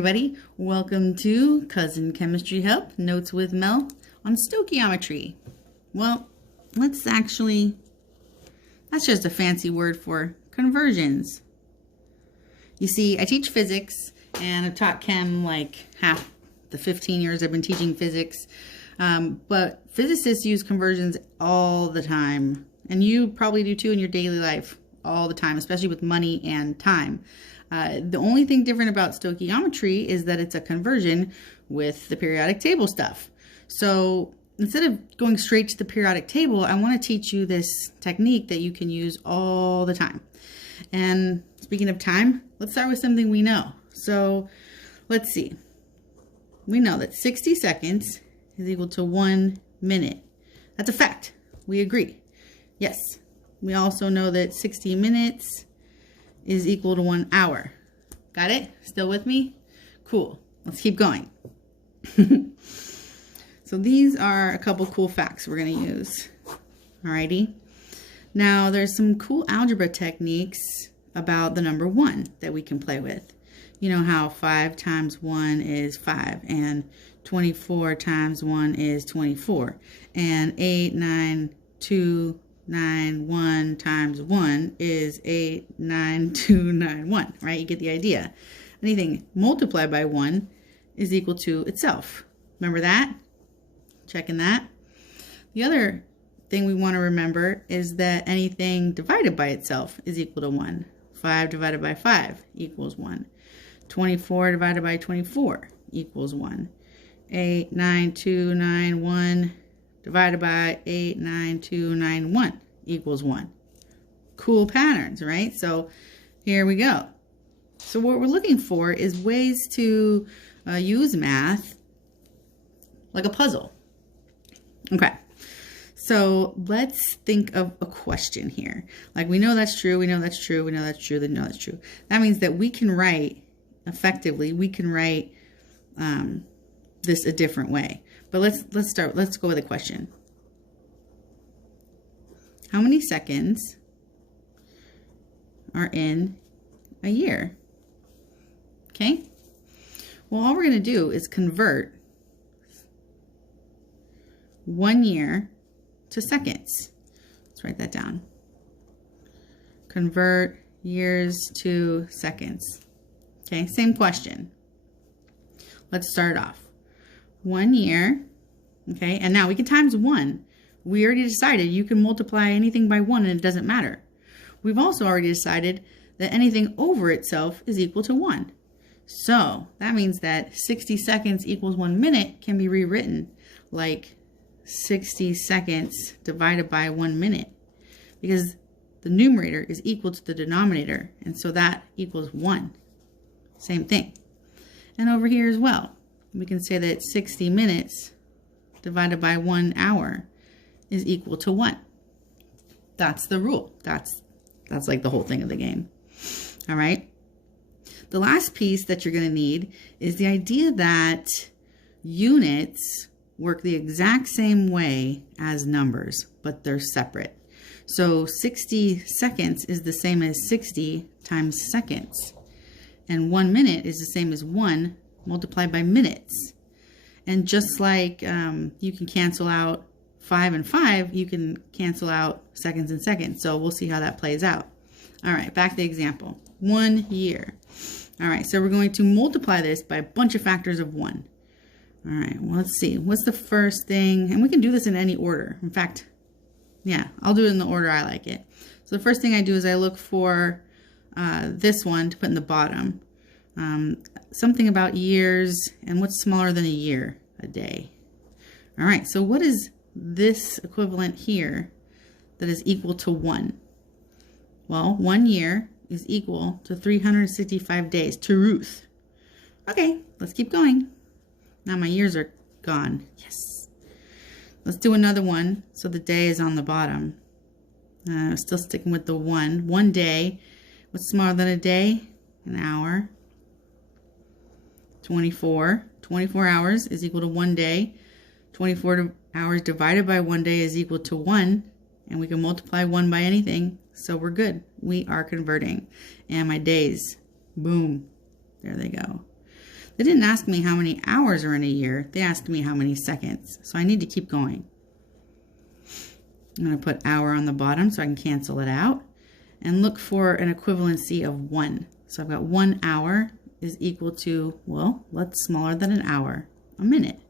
everybody, welcome to Cousin Chemistry Help, Notes with Mel on Stochiometry. Well, that's just a fancy word for conversions. You see, I teach physics and I've taught chem like half the 15 years I've been teaching physics. But physicists use conversions all the time, and you probably do too in your daily life all the time, especially with money and time. The only thing different about stoichiometry is that it's a conversion with the periodic table stuff. So instead of going straight to the periodic table, I want to teach you this technique that you can use all the time. And speaking of time, let's start with something we know. So let's see. We know that 60 seconds is equal to 1 minute. That's a fact. We agree. Yes. We also know that 60 minutes is equal to 1 hour. Got it? Still with me? Cool. Let's keep going. So these are a couple cool facts we're going to use. Alrighty. Now there's some cool algebra techniques about the number 1 that we can play with. You know how 5 times 1 is 5, and 24 times 1 is 24, and 8, 9, 2, 9, 1 times 1 is 8, 9, 2, 9, 1, right? You get the idea. Anything multiplied by 1 is equal to itself. Remember that? Checking that. The other thing we want to remember is that anything divided by itself is equal to 1. 5 divided by 5 equals 1. 24 divided by 24 equals 1. 8, 9, 2, 9, 1 divided by 8, 9, 2, 9, 1 equals 1. Cool patterns, right? So here we go. So what we're looking for is ways to use math like a puzzle. Okay. So let's think of a question here. Like we know that's true, we know that's true, we know that's true, we know that's true. That means that we can write effectively, we can write this a different way. But let's go with a question. How many seconds are in a year? Okay. Well, all we're going to do is convert 1 year to seconds. Let's write that down. Convert years to seconds. Okay, same question. Let's start off. 1 year, okay, and now we can times 1. We already decided you can multiply anything by 1 and it doesn't matter. We've also already decided that anything over itself is equal to 1. So that means that 60 seconds equals 1 minute can be rewritten like 60 seconds divided by 1 minute, because the numerator is equal to the denominator, and so that equals 1. Same thing. And over here as well, we can say that 60 minutes divided by 1 hour is equal to 1. That's the rule. That's like the whole thing of the game. All right. The last piece that you're going to need is the idea that units work the exact same way as numbers, but they're separate. So 60 seconds is the same as 60 times seconds. And 1 minute is the same as 1 multiplied by minutes. And just like you can cancel out 5 and 5, you can cancel out seconds and seconds. So we'll see how that plays out. All right, back to the example. 1 year. All right, so we're going to multiply this by a bunch of factors of 1. All right, well, let's see. What's the first thing? And we can do this in any order. In fact, yeah, I'll do it in the order I like it. So the first thing I do is I look for this one to put in the bottom. Something about years, and what's smaller than a year? A day. All right, so what is this equivalent here that is equal to 1? Well, 1 year is equal to 365 days to Ruth. Okay, let's keep going. Now my years are gone. Yes. Let's do another one. So the day is on the bottom. Still sticking with the 1. 1 day. What's smaller than a day? An hour. 24. 24 hours is equal to 1 day. 24 hours divided by 1 day is equal to 1. And we can multiply 1 by anything. So we're good. We are converting. And my days, boom, there they go. They didn't ask me how many hours are in a year. They asked me how many seconds. So I need to keep going. I'm going to put hour on the bottom so I can cancel it out and look for an equivalency of 1. So I've got 1 hour is equal to, well, what's smaller than an hour? A minute.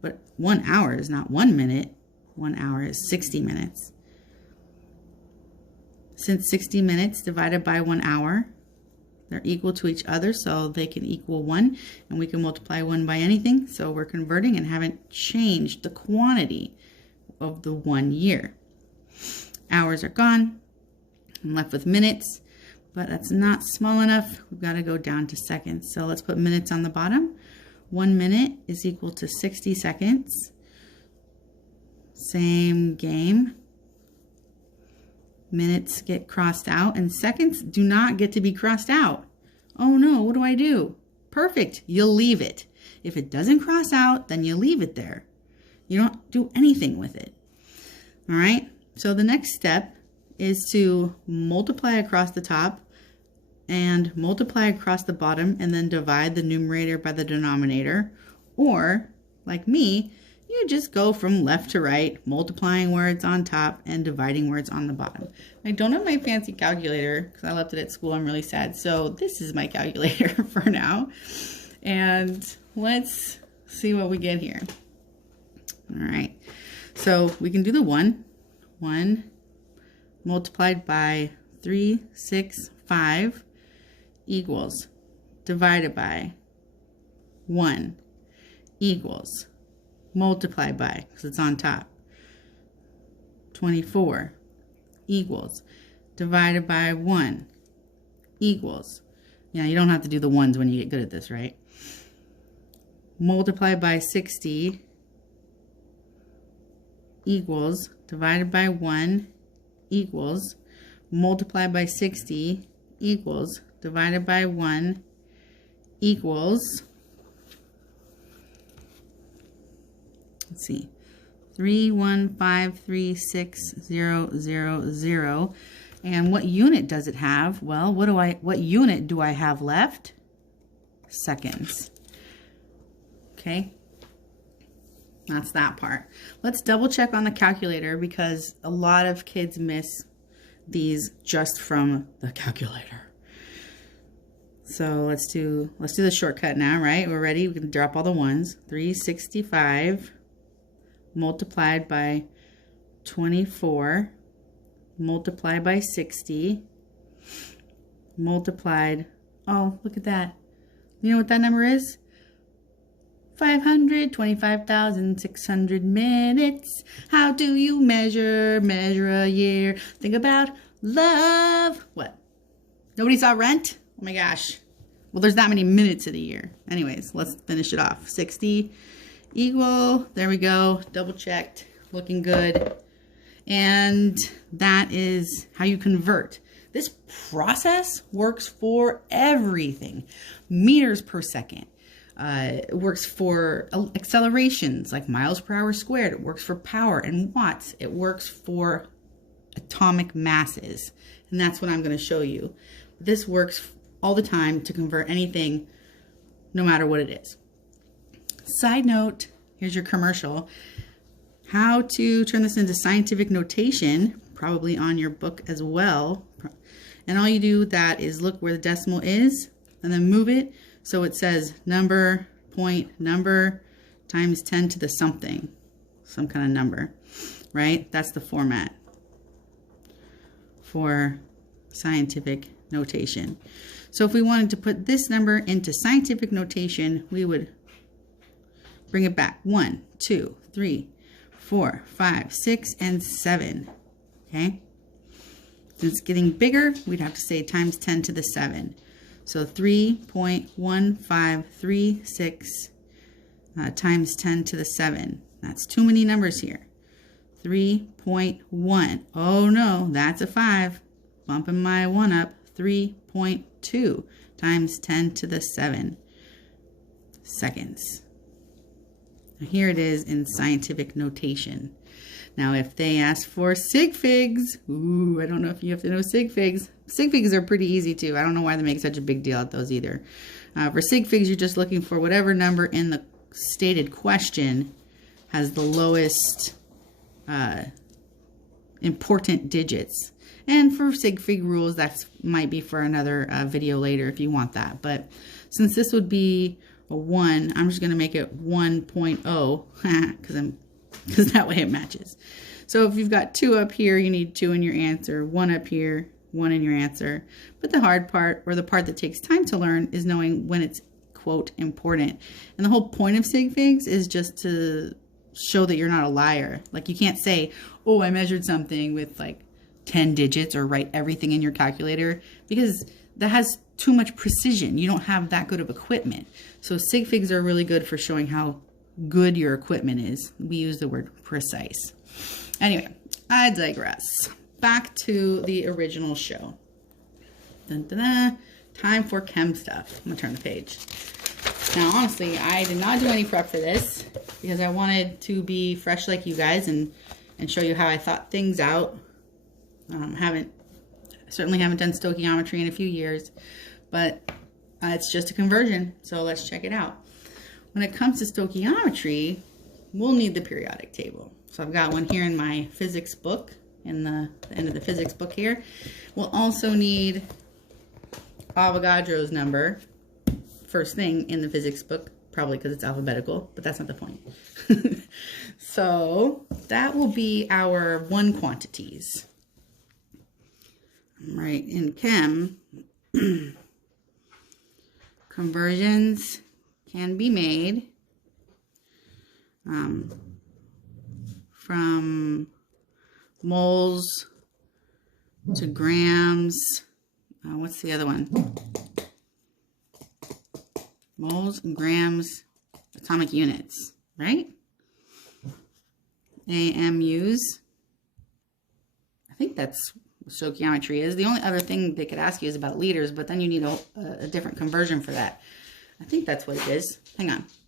But 1 hour is not 1 minute. 1 hour is 60 minutes. Since 60 minutes divided by 1 hour, they're equal to each other, so they can equal 1, and we can multiply 1 by anything. So we're converting and haven't changed the quantity of the 1 year. Hours are gone. I'm left with minutes, but that's not small enough. We've got to go down to seconds. So let's put minutes on the bottom. 1 minute is equal to 60 seconds. Same game. Minutes get crossed out and seconds do not get to be crossed out. Oh no, what do I do? Perfect, you'll leave it. If it doesn't cross out, then you leave it there. You don't do anything with it. All right, so the next step is to multiply across the top and multiply across the bottom and then divide the numerator by the denominator. Or, like me, you just go from left to right, multiplying words on top and dividing words on the bottom. I don't have my fancy calculator because I left it at school. I'm really sad. So this is my calculator for now. And let's see what we get here. All right. So we can do the 1. 1 multiplied by 365 equals divided by 1 equals multiply by, because it's on top, 24 equals divided by 1 equals, yeah, you don't have to do the ones when you get good at this, right? Multiply by 60 equals divided by 1 equals multiply by 60 equals divided by 1 equals, let's see, 3153600. And what unit does it have? Well, what unit do I have left? Seconds. Okay, that's that part. Let's double check on the calculator because a lot of kids miss these just from the calculator. So let's do the shortcut now, right? We're ready. We can drop all the ones. 365 multiplied by 24 multiplied by 60 multiplied, oh, look at that. You know what that number is? 525,600 minutes. How do you measure a year? Think about love. What? Nobody saw Rent? Oh my gosh. Well, there's that many minutes in a year. Anyways, let's finish it off. 60 equal, there we go, double checked, looking good. And that is how you convert. This process works for everything. Meters per second. It works for accelerations like miles per hour squared. It works for power and watts. It works for atomic masses. And that's what I'm going to show you. This works all the time to convert anything, no matter what it is. Side note, here's your commercial. How to turn this into scientific notation, probably on your book as well. And all you do with that is look where the decimal is and then move it so it says number, point, number, times 10 to the something, some kind of number, right? That's the format for scientific notation. So if we wanted to put this number into scientific notation, we would bring it back. 1, 2, 3, 4, 5, 6, and 7. Okay? Since it's getting bigger, we'd have to say times 10 to the 7. So 3.1536 times 10 to the 7. That's too many numbers here. 3.1. Oh no, that's a 5. Bumping my 1 up. 3.2 times 10 to the 7 seconds. Here it is in scientific notation. Now, if they ask for sig figs, ooh, I don't know if you have to know sig figs. Sig figs are pretty easy too. I don't know why they make such a big deal at those either. For sig figs, you're just looking for whatever number in the stated question has the lowest important digits. And for sig fig rules, that might be for another video later if you want that. But since this would be a 1, I'm just going to make it 1.0 because that way it matches. So if you've got 2 up here, you need 2 in your answer, 1 up here, 1 in your answer. But the hard part, or the part that takes time to learn, is knowing when it's, quote, important. And the whole point of sig figs is just to show that you're not a liar. Like, you can't say, oh, I measured something with like 10 digits, or write everything in your calculator, because that has too much precision. You don't have that good of equipment. So sig figs are really good for showing how good your equipment is. We use the word precise. Anyway, I digress. Back to the original show. Dun, dun, dun. Time for chem stuff. I'm gonna turn the page. Now, honestly, I did not do any prep for this because I wanted to be fresh like you guys and show you how I thought things out. Certainly haven't done stochiometry in a few years, but it's just a conversion. So let's check it out. When it comes to stochiometry, we'll need the periodic table. So I've got one here in my physics book, in the end of the physics book here. We'll also need Avogadro's number, first thing in the physics book, probably because it's alphabetical, but that's not the point. So that will be our 1 quantities. Right, in chem, conversions can be made from moles to grams. What's the other one? Moles and grams, atomic units, right? AMUs. I think that's what stoichiometry is. The only other thing they could ask you is about liters, but then you need a different conversion for that. I think that's what it is. Hang on.